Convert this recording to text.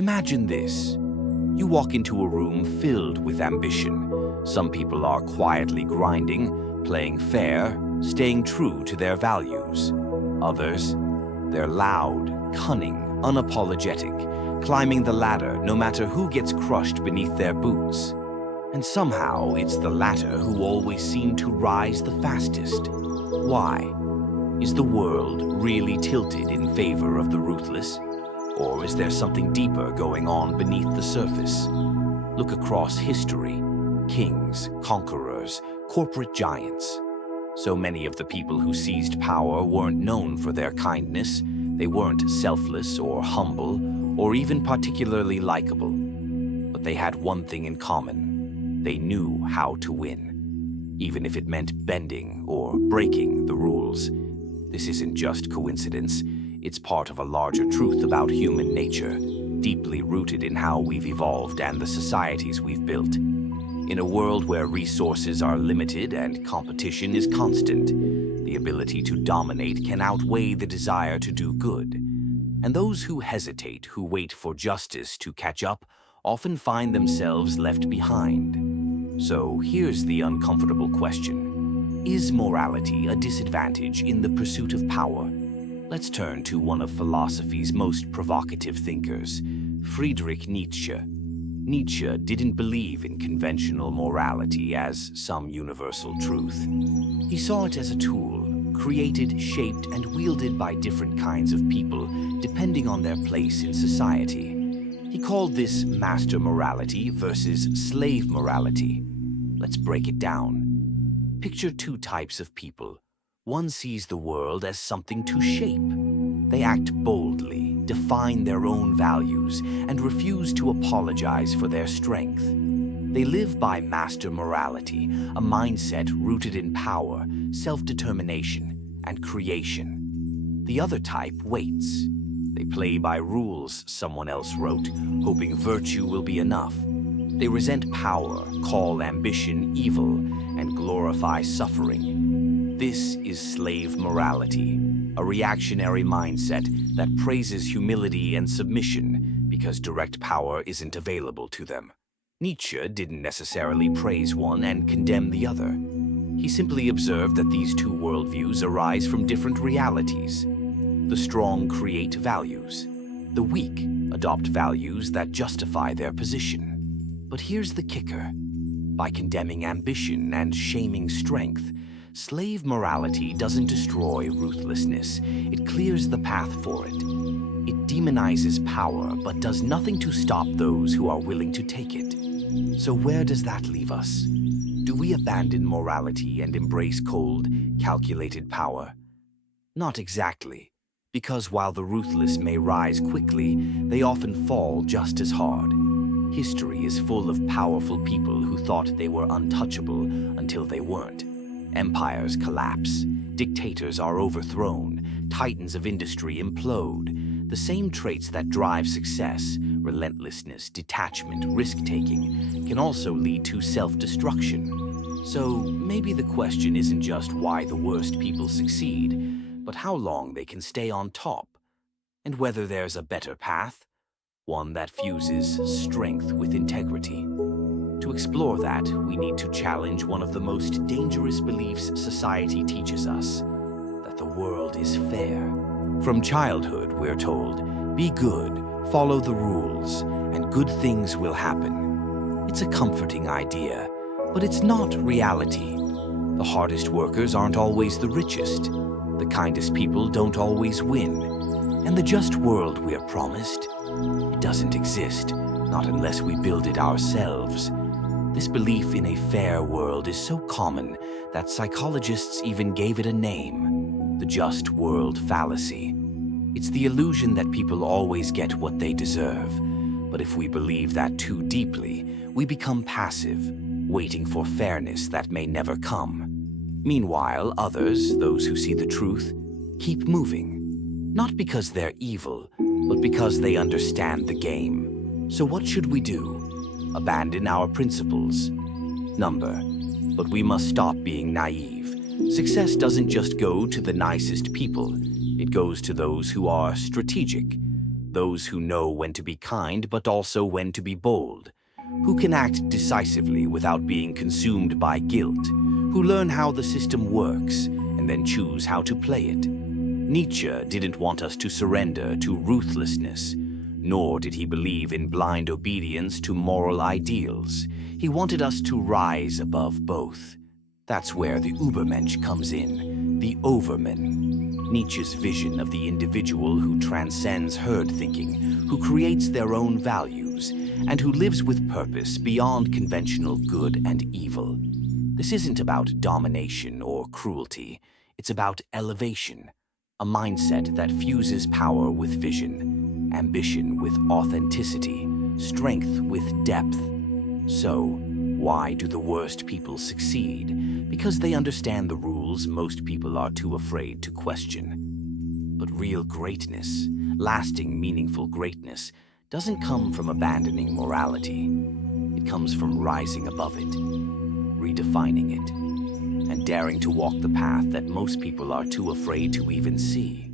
Imagine this. You walk into a room filled with ambition. Some people are quietly grinding, playing fair, staying true to their values. Others, they're loud, cunning, unapologetic, climbing the ladder no matter who gets crushed beneath their boots. And somehow it's the latter who always seem to rise the fastest. Why? Is the world really tilted in favor of the ruthless? Or is there something deeper going on beneath the surface? Look across history. Kings, conquerors, corporate giants. So many of the people who seized power weren't known for their kindness. They weren't selfless or humble, or even particularly likable. But they had one thing in common. They knew how to win, even if it meant bending or breaking the rules. This isn't just coincidence. It's part of a larger truth about human nature, deeply rooted in how we've evolved and the societies we've built. In a world where resources are limited and competition is constant, the ability to dominate can outweigh the desire to do good. And those who hesitate, who wait for justice to catch up, often find themselves left behind. So here's the uncomfortable question. Is morality a disadvantage in the pursuit of power? Let's turn to one of philosophy's most provocative thinkers, Friedrich Nietzsche. Nietzsche didn't believe in conventional morality as some universal truth. He saw it as a tool, created, shaped, and wielded by different kinds of people, depending on their place in society. He called this master morality versus slave morality. Let's break it down. Picture two types of people. One sees the world as something to shape. They act boldly, define their own values, and refuse to apologize for their strength. They live by master morality, a mindset rooted in power, self-determination, and creation. The other type waits. They play by rules someone else wrote, hoping virtue will be enough. They resent power, call ambition evil, and glorify suffering. This is slave morality, a reactionary mindset that praises humility and submission because direct power isn't available to them. Nietzsche didn't necessarily praise one and condemn the other. He simply observed that these two worldviews arise from different realities. The strong create values. The weak adopt values that justify their position. But here's the kicker. By condemning ambition and shaming strength, slave morality doesn't destroy ruthlessness. It clears the path for it. It demonizes power, but does nothing to stop those who are willing to take it. So where does that leave us? Do we abandon morality and embrace cold, calculated power? Not exactly, because while the ruthless may rise quickly, they often fall just as hard. History is full of powerful people who thought they were untouchable until they weren't. Empires collapse, dictators are overthrown, titans of industry implode. The same traits that drive success, relentlessness, detachment, risk-taking, can also lead to self-destruction. So maybe the question isn't just why the worst people succeed, but how long they can stay on top, and whether there's a better path, one that fuses strength with integrity. To explore that, we need to challenge one of the most dangerous beliefs society teaches us, that the world is fair. From childhood, we're told, be good, follow the rules, and good things will happen. It's a comforting idea, but it's not reality. The hardest workers aren't always the richest. The kindest people don't always win. And the just world we're promised, it doesn't exist, not unless we build it ourselves. This belief in a fair world is so common that psychologists even gave it a name, the just world fallacy. It's the illusion that people always get what they deserve. But if we believe that too deeply, we become passive, waiting for fairness that may never come. Meanwhile, others, those who see the truth, keep moving. Not because they're evil, but because they understand the game. So what should we do? Abandon our principles? Number. But we must stop being naive. Success doesn't just go to the nicest people. It goes to those who are strategic, those who know when to be kind but also when to be bold, who can act decisively without being consumed by guilt, who learn how the system works and then choose how to play it. Nietzsche didn't want us to surrender to ruthlessness, nor did he believe in blind obedience to moral ideals. He wanted us to rise above both. That's where the Übermensch comes in, the overman. Nietzsche's vision of the individual who transcends herd thinking, who creates their own values, and who lives with purpose beyond conventional good and evil. This isn't about domination or cruelty. It's about elevation, a mindset that fuses power with vision, ambition with authenticity, strength with depth. So, why do the worst people succeed? Because they understand the rules most people are too afraid to question. But real greatness, lasting, meaningful greatness, doesn't come from abandoning morality. It comes from rising above it, redefining it, and daring to walk the path that most people are too afraid to even see.